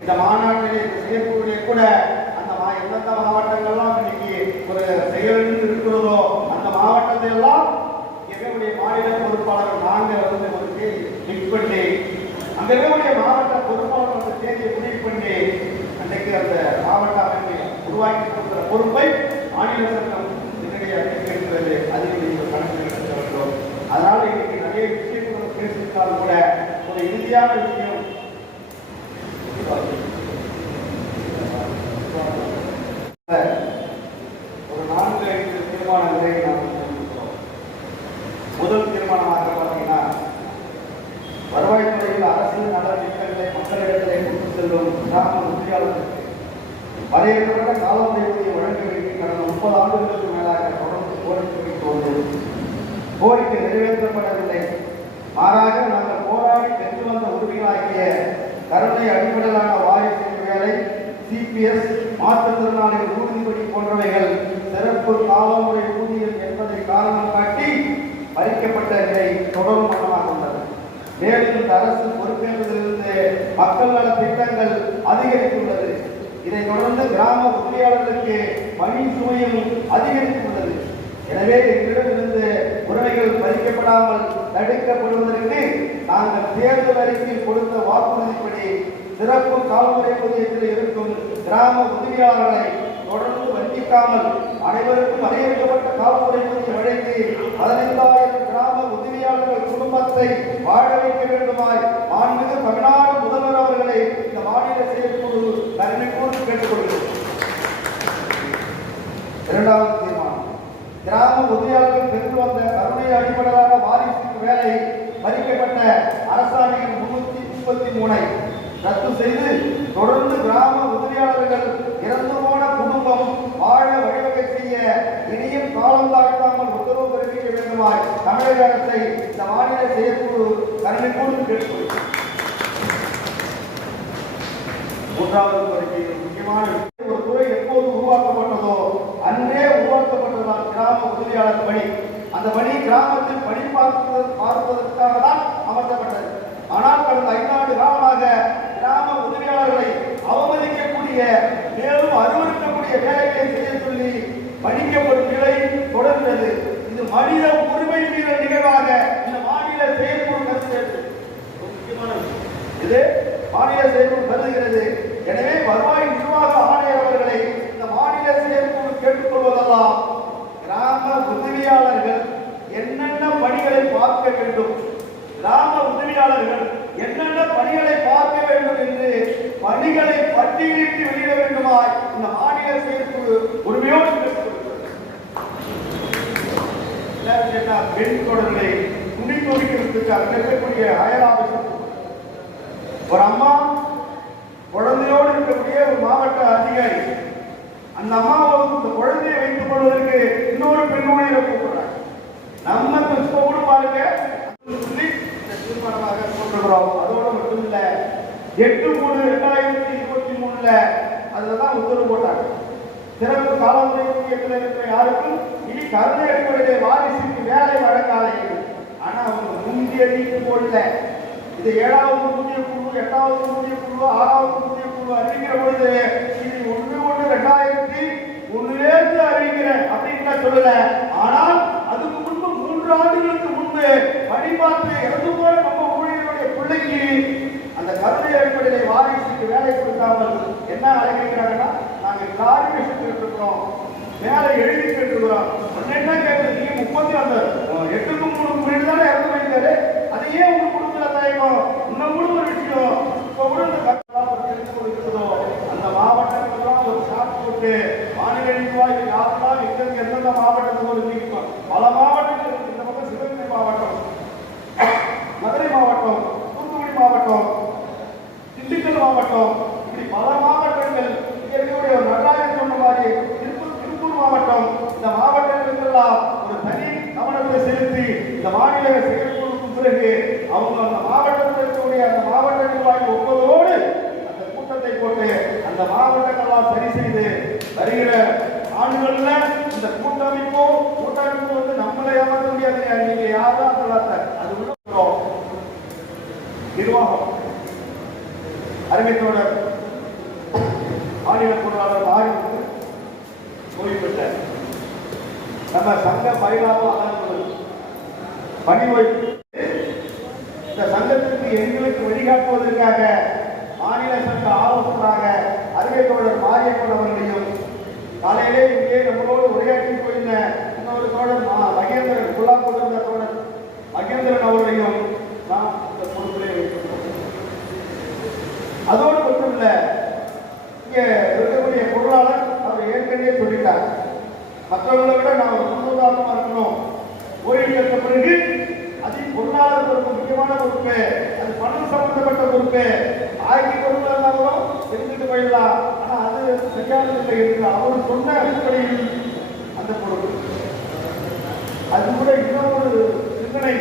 இந்த மாநாட்டிலே செயற்குழுவிலே கூட அந்த எந்தெந்த மாவட்டங்கள்லாம் இன்னைக்கு ஒரு செயலில் இருக்கிறதோ அந்த மாவட்டத்தை எல்லாம் எங்களுடைய மாநில பொறுப்பாளர் நாங்கள் ஒரு தேதி ஃபிக்ஸ் பண்ணி அந்த மாவட்ட பொறுப்பாளர் அந்த தேதியை முடிவு பண்ணி அன்றைக்கு அந்த மாவட்ட அமைப்பை உருவாக்கி கொடுக்கிற பொறுப்பை மாநில சட்டம் இதனுடைய இருக்கிறது. அதில் நீங்கள் கணக்கு எடுக்க வேண்டும். அதனால இன்னைக்கு நிறைய விஷயங்கள் பேசியிருந்தாலும் கூட ஒரு இறுதியான விஷயம் ஒரு 4-5 தீர்மானங்களை நாம் கொண்டிருக்கிறோம். முதல் தீர்மானமாக பார்த்தீங்கன்னா வருவாய்த்துறையில் அரசு நலத்திட்டங்களை மக்களிடத்திலே கொண்டு செல்லும் கிராம உறுதியாளர்களுக்கு வரையறுக்கப்பட்ட காலமுறை ஊதியை வழங்க வேண்டி கடந்த 30 ஆண்டுகளுக்கு மேலாக தொடர்ந்து கோரிக்கை வந்தது. கோரிக்கை நிறைவேற்றப்படவில்லை. மாறாக நாங்கள் போராடி பெற்று வந்த உரிமைகளாகிய கருணை அடிப்படையிலான வாரிசு வேலை, சிபிஎஸ், மாற்றுத்திறனாளிகள் ஊதியப்படி போன்றவைகள் சிறப்பு காலமுறை ஊதியம் என்பதை காரணம் காட்டி பறிக்கப்பட்ட நிலை தொடரும் மனமாக உள்ளது. மேலும் இந்த அரசு பொறுப்பேற்றதிலிருந்து மக்கள் நல திட்டங்கள் அதிகரித்துள்ளது. இதைத் தொடர்ந்து கிராம உதவியாளர்களுக்கு பணி சுமையும் அதிகரித்துள்ளது. எனவே எங்களிடமிருந்து உரிமைகள் பறிக்கப்படாமல் தடுக்கப்படுவதற்கு நாங்கள் தேர்தல் அறிக்கையில் கொடுத்த வாக்குறுதிப்படி சிறப்பு காலமுறை ஊதியத்தில் இருக்கும் கிராம உதவியாளர்களை தொடர்ந்து வஞ்சிக்காமல் அனைவருக்கும் வரையறுக்கப்பட்ட காலமுறை ஊதியம் வழங்கி 15,000 கிராம உதவியாளர்கள் குடும்பத்தை வாழ வைக்க வேண்டுமாய் மாண்புமிகு தமிழ்நாடு முதல்வர் அவர்களை இந்த மாநில செயற்குழு கருணைக்கூர்ந்து கேட்டுக்கொள்கிறோம். இரண்டாவது தீர்மானம், கிராம உதவியாளர்கள் பெற்று வந்த கருணை அடிப்படையிலான வாரிசுக்கு வேலை பறிக்கப்பட்ட அரசாணையின் 333 ரத்து செய்து தொடர்ந்து கிராம உதவியாளர்கள் இறந்து போன குடும்பம் வாழ வழிவகை செய்ய இனியும் காலம் தாழ்த்தாமல் உத்தரவு பிறப்பிக்க வேண்டுமாய் தமிழக அரசை இந்த மாநில செயற்குழு கருணைக்கூர்ந்து கேட்டுக்கொள்கிறோம். மூன்றாவது கோரிக்கையில் முக்கியமான ஒரு துறை எப்போது உருவாக்கப்பட்டதோ அன்றே உருவாக்கப்பட்டதுதான் கிராம உதவியாளர் பணி. அந்த பணி கிராமத்தில் பணி பார்ப்பதற்காக தான் அமர்த்தப்பட்டது. ஆனால் கடந்த 5 ஆண்டு காலமாக கிராம உதவியாளர்களை அவமதிக்கக்கூடிய மேலும் அருவருக்கக்கூடிய வேலைகளை செய்ய சொல்லி பணிக்கப்படும் நிலை தொடர்கிறது. இது மனித உரிமை மீறல் நிகழ்வாக இந்த மாநில செயற்குழு கருதுகிறது. இது மாநில செயற்குழு கருதுகிறது. எனவே வருவாய் நிர்வாக ஆணையர் அவர்களை இந்த மாநில செயற்குழு கேட்டுக்கொள்வதெல்லாம் கிராம உதவியாளர்கள் என்னென்ன பணிகளை பார்க்க வேண்டும், கிராம உதவியாளர்கள் என்னென்ன பணிகளை பார்க்க வேண்டும் என்று பணிகளை பட்டியலிட்டு வெளியிட வேண்டுமாய் இந்த மாநில செயற்குழு உரிமையோடு பெண் தொடர்களை துணி துணிக்கிறதுக்கு அங்க இருக்கக்கூடிய அயலாபம் ஒரு அம்மா குழந்தையோடு இருக்கக்கூடிய ஒரு மாவட்ட அதிகாரி அந்த அம்மாவுக்கு இந்த குழந்தையை வைத்துக் கொள்வதற்கு இன்னொரு பெண் ஊழியரை கூப்பிடுறாங்க. நம்ம கூட பாருங்க தீர்மானமாக கொண்டிருக்கிறோம். அதோடு மட்டும் இல்ல 8/3/2023 அதுலதான் உத்தரவு போட்டாங்க. சிறப்பு காலமுறை ஊதியத்தில் இருக்கிற யாருக்கும் இனி கருணை அடிப்படையிலே வாரிசுக்கு வேலை வழங்காத. ஆனா அவங்க முந்தைய நீட்டு போடல. இது 7வது ஊதிய குழு, 8வது ஊதிய குழு, 6வது ஊதிய குழு அறிவிக்கிற பொழுது இது 1/1/2001 அறிவிக்கிறேன் அப்படின்னு சொல்லல. ஆனால் அதுக்கு முன்பு 3 ஆண்டுகளுக்கு முன்பு பணி பார்த்து இறந்து போன நம்ம ஊழியர்களுடைய பிள்ளைக்கு அந்த கருணை அடிப்படையிலே வாரிசுக்கு வேலை கொடுக்காமல் என்ன அழைக்கிறாங்கன்னா நாங்க கிளாரிபிகேஷன் இருக்கிறோம், வேலை எழுதி கேட்டுக்கிறோம். என்ன கேட்டு நீங்க 8/3 தானே இறந்து போயிருக்காரு, அது ஏன் உங்க குடும்பத்துல தயக்கம்? இன்னும் கூட ஒரு விஷயம், இப்ப கூட இந்த இருக்கிறதோ அந்த மாவட்டங்கள்லாம் ஒரு ஷாட் போட்டு மாநில நிர்வாகி யாரெல்லாம் எங்களுக்கு எந்தெந்த மாவட்டத்துக்கு ஒரு நீக்கம் பல மாவட்டங்கள் இருக்கு. இந்த பக்கம் சிவகங்கை மாவட்டம், மதுரை மாவட்டம், தூத்துக்குடி மாவட்டம், திண்டுக்கல் மாவட்டம், இப்படி பல மாவட்டங்கள் இருக்கக்கூடிய ஒரு நடராஜன் சொன்ன மாதிரி திருப்பூர் மாவட்டம், இந்த மாவட்டங்களுக்கெல்லாம் ஒரு தனி கவனத்தை செலுத்தி இந்த மாநில செயற்குழுக்கு பிறகு அவங்க அந்த மாவட்டத்தில் இருக்கக்கூடிய அந்த மாவட்ட நிர்வாகி ஒப்புதலோடு அந்த கூட்டத்தை போட்டு அந்த மாவட்டங்கள்லாம் சரி செய்து வருகிற ஆண்டுகள்ல இந்த கூட்டமைப்பு வந்து நம்மளை ஏமாற்ற முடியாது. நீங்க யாரும் சொல்லாத அது நிர்வாகம் அருமைத்தோட மாநில பொருளாளர் ஆய்வுக்கு ஓய்வு பெற்றார். நம்ம சங்க பயிலாவும் பணி ஓய்வு. இந்த சங்கத்திற்கு எங்களுக்கு வழிகாட்டுவதற்காக மாநில சங்க ஆலோசகராக அருகே தோழர் மாரியப்பன் அவர்களையும் காலையிலே இங்கே நம்மளோடு உரையாற்றி போயிருந்த இன்னொரு தோழர் மகேந்திரன் குல்லாப்பூர் இருந்த தோழர் மகேந்திரன் அவர்களையும் நாம் இந்த பொறுப்பிலே வைத்திருக்கிறோம். அதோடு மட்டுமில்ல, இங்கே இருக்கக்கூடிய பொருளாளர் அவர் ஏற்கனவே சொல்லிட்டார், மற்றவர்களை விட நாம் ஒரு முன்னுதாரணமா இருக்கணும். ஓய்வு பெற்ற பிறகு அது பொருளாளர் ஒரு முக்கியமான பொறுப்பு, அது பணம் சம்பந்தப்பட்ட பொறுப்பு. 1000 பொருள் இருந்தாலும் தெரிஞ்சுட்டு போயிடலாம், ஆனா அது சரியானதில்லை என்று அவர் சொன்ன அடிப்படையில் அந்த பொறுப்பு. அது கூட இன்னொரு சிந்தனை,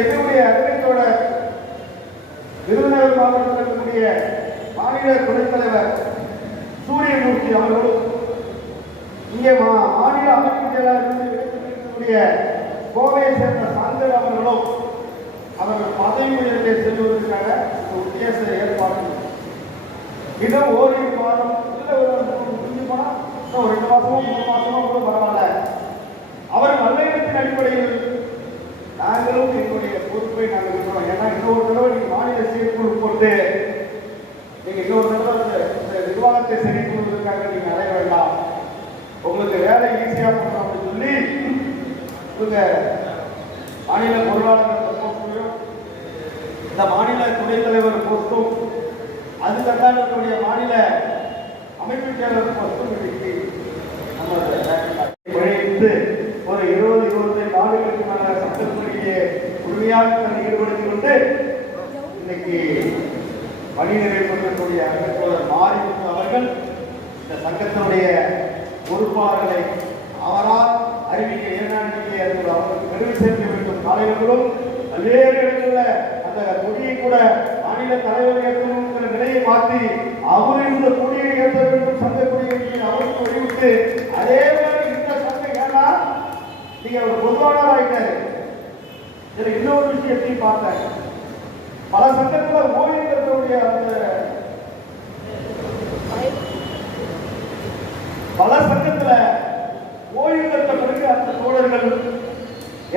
என்னுடைய அறிவித்தோட விருதுநகர் மாவட்டத்தில் இருக்கக்கூடிய மாநில துணைத் தலைவர் சூரியமூர்த்தி அவர்களும், இங்கே மாநில அமைப்பு செயலாளர் இருக்கக்கூடிய கோவையை சேர்ந்த சாந்தர் அவர்களும் அவர்கள் பதவி உயர்வை செல்வதற்காக உத்தேச ஏற்பாடு. இன்னும் ஓரிரு மாதம் முடிஞ்சு போனா இன்னும் 2 மாசமோ 3 மாசமோ கூட பரவாயில்ல. அவர் நல்லெண்ணத்தின் அடிப்படையில் நாங்களும் எங்களுடைய பொறுப்பை நாங்கள் இருக்கிறோம். ஏன்னா இன்னொரு தடவை நீங்க மாநில செயற்குழு போட்டு நீங்க இன்னொரு தடவை இந்த நிர்வாகத்தை சரி பண்ணுவதற்காக நீங்க அடைய வேண்டாம், உங்களுக்கு வேலை ஈஸியா பண்ணணும் அப்படின்னு சொல்லி இவங்க மாநில பொருளாளர் போஸ்டையும் இந்த மாநில துணைத் தலைவர் போஸ்டும் அது தக்காளத்துடைய மாநில அமைப்பு செயலர் போஸ்டும் இன்னைக்கு நம்ம உழைத்து ஒரு 20-25 ஆண்டுகளுக்கு மேல சட்டத்துறையை உண்மையாக ஈடுபடுத்திக் கொண்டு இன்னைக்கு பணி நிறைவேற்றக்கூடிய அமைச்சர் மாரிமுத்து அவர்கள் இந்த சங்கத்தினுடைய பொறுப்பாளர்களை அவரால் அறிவிக்க ஏற்கனவே அவர்களுக்கு பெருமை சேர்க்க வேண்டும். காலைகளும் பல்வேறு இடங்களில் அந்த கொடியை கூட மாநில தலைவர் ஏற்கனவே நிலையை மாற்றி அவர் இந்த கொடியை ஏற்ற வேண்டும், சங்க கொடியை அவருக்கு வழிவிட்டு அதே மாதிரி இந்த சங்கம் ஏன்னா நீங்க ஒரு பொதுவானவர் ஆகிட்டாரு. இதுல இன்னொரு விஷயத்தையும் பார்த்தேன், பல சங்கத்தில் ஓய்வுடைய அந்த பல சங்கத்துல ஓய்வு பெற்ற பிறகு அந்த தோழர்கள்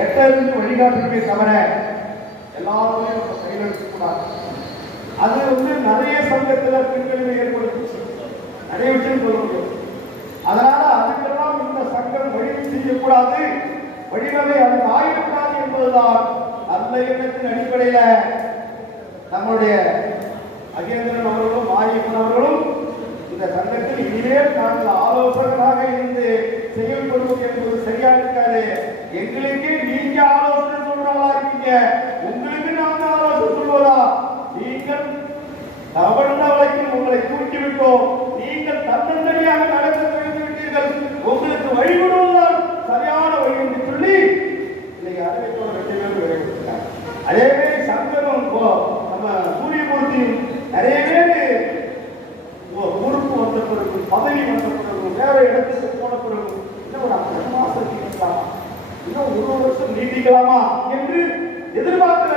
எட்டறிந்து வழிகாட்டுமே தவிர எல்லாருமே கையில் எடுக்கக்கூடாது. அது நிறைய சங்கத்துல பின்விளைவை ஏற்படுத்தி நிறைய விஷயம் சொல்ல முடியும். அதனால அதுக்கெல்லாம் இந்த சங்கம் வழி செய்யக்கூடாது, வழிவகை அது ஆயிடக்கூடாது என்பதுதான் நல்ல எண்ணத்தின் அடிப்படையில நம்முடைய மகேந்திரன் அவர்களும் மாரியப்பன் அவர்களும் இந்த சங்கத்தில் இனிமேல் நாங்கள் ஆலோசகராக இருந்து செயல்படுவது என்பது சரியா இருக்காது. எங்களுக்கு நீங்க ஆலோசனை சொல்றவங்களா இருக்கீங்க, உங்களுக்கு நாங்க ஆலோசனை சொல்வதா? நீங்கள் தவறுந்த வழக்கில் உங்களை தூக்கி விட்டோம், நீங்கள் தன்னந்தனியாக நடக்க தெரிந்து விட்டீர்கள், உங்களுக்கு வழிவிடுவதுதான் சரியான வழி என்று சொல்லி இன்னைக்கு அறிவித்தோட 2 பேரும் விளைவிட்டாங்க. அதே மாதிரி சங்கமும் நம்ம சூரியமூர்த்தியும் நிறைய பேர் பொறுப்பு வந்த பிறகு பதவி வந்த பிறகு வேற இடத்துக்கு போன பிறகு இன்னும் ஒரு 5 மாசம் நீடிக்கலாமா, இன்னும் 1 வருஷம் நீடிக்கலாமா என்று எதிர்பார்க்கிற